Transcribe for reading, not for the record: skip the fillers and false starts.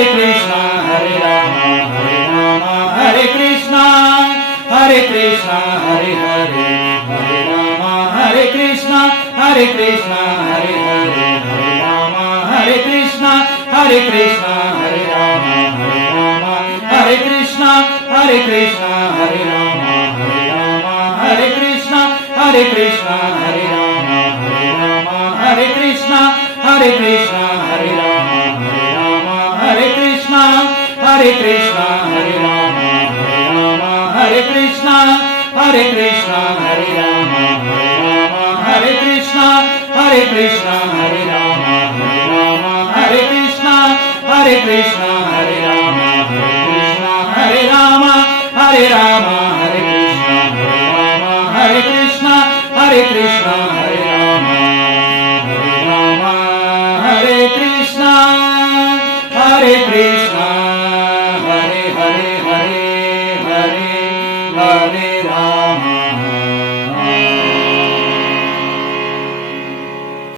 Hare Krishna, Hare Rama, Hare Krishna, Hare Krishna, Hare Hare, Hare Rama, Hare Krishna, Hare Krishna, Hare Hare, Hare Rama, Hare Krishna, Hare Krishna, Hare Rama, Hare Krishna, Hare Krishna, Hare Rama, Hare Krishna, Hare Krishna, Hare Rama, Hare Krishna, Hare Krishna, Hare Rama, Hare Krishna, Hare Krishna, Hare Rama, Hare Krishna, Hare Krishna, Hare Rama, Hare Krishna, Hare Krishna, Hare Rama, Hare Krishna, Hare Krishna, Hare Rama, Hare Krishna, Hare Rama, Hare Rama.